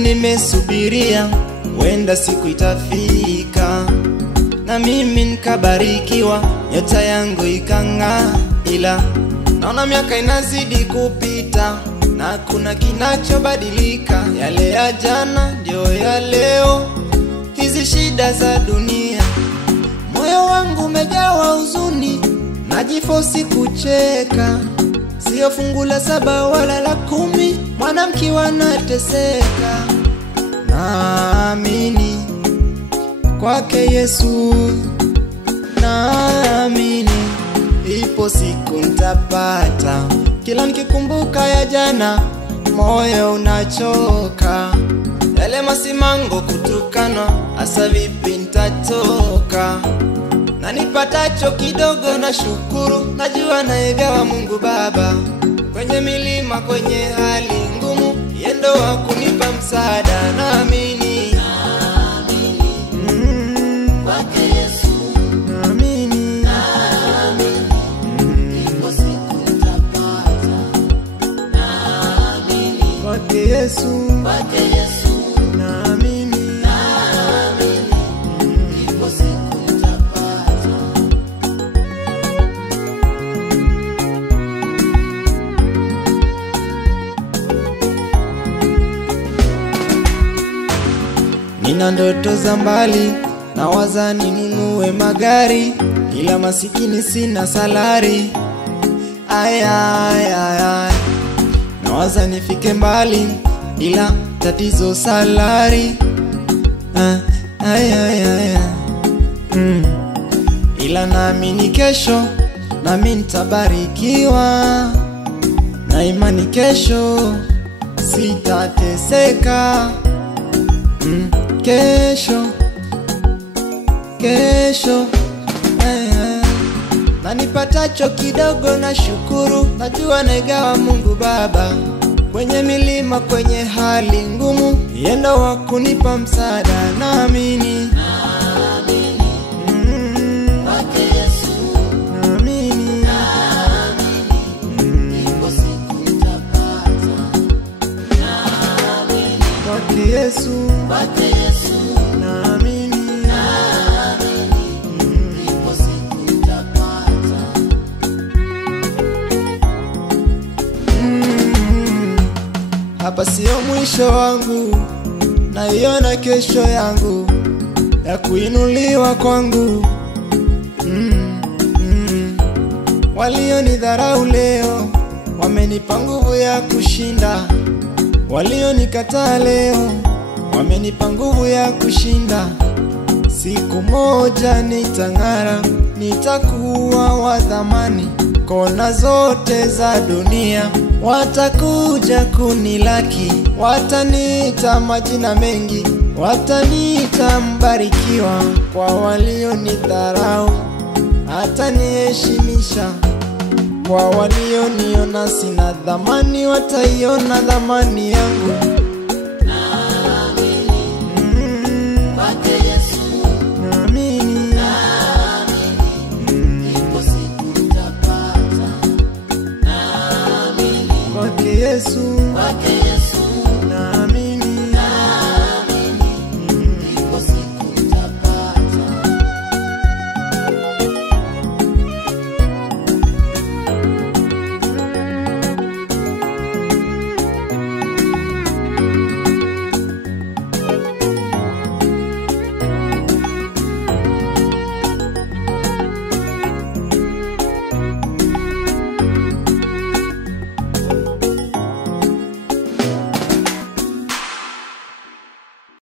mingi nimesubiria, wenda siku itafika na mimi nikabarikiwa, nyota yangu ikang'aa. Ila naona miaka inazidi kupita na kuna kinachobadilika. Yale ya jana ndio ya leo, hizi shida za dunia. Moyo wangu umejawa huzuni, najifosi kucheka. Sio fungu la 7 wala la 10, mwanamke wanateseka. Naamini kwake Yesu, naamini ipo siku nitapata. Kila nikikumbuka ya jana, moyo unachoka. Yale masimango kutukana, asa vipi nitatoka? Na nipatacho kidogo na shukuru, najua naegawa Mungu Baba. Kwenye milima, kwenye hali ngumu, yendo wa kunipa msaada. Naamini kwake Yesu, naamini ipo siku nitapata. Naamini kwake Yesu, kwake Yesu, naamini ipo siku nitapata. Nina ndoto za mbali, nawaza ninunue magari, ila masikini sina salari. Aya, nawaza nifike mbali, ila tatizo salari. Ila naamini kesho nami nitabarikiwa, na imani kesho sitateseka. Kesho na nipatacho kidogo na shukuru, najua naigawa Mungu Baba. Kwenye milima, kwenye hali ngumu, yendo wa kunipa msaada. Naamini kwake Yesu, naamini ipo siku nitapata. Naamini kwake Yesu, kwake Yesu, naamini ipo siku nitapata. Hapa sio mwisho wangu, naiona kesho yangu ya kuinuliwa kwangu. Walionidharau leo wamenipa nguvu ya kushinda. Walionikataa leo wamenipa nguvu ya kushinda. Siku moja nitang'ara, nitakuwa wa thamani. Kona zote za dunia watakuja kunilaki. Wataniita majina mengi, wataniita mbarikiwa. Kwa walionidharau ataniheshimisha. Kwa walioniona sina thamani, wataiona thamani yangu.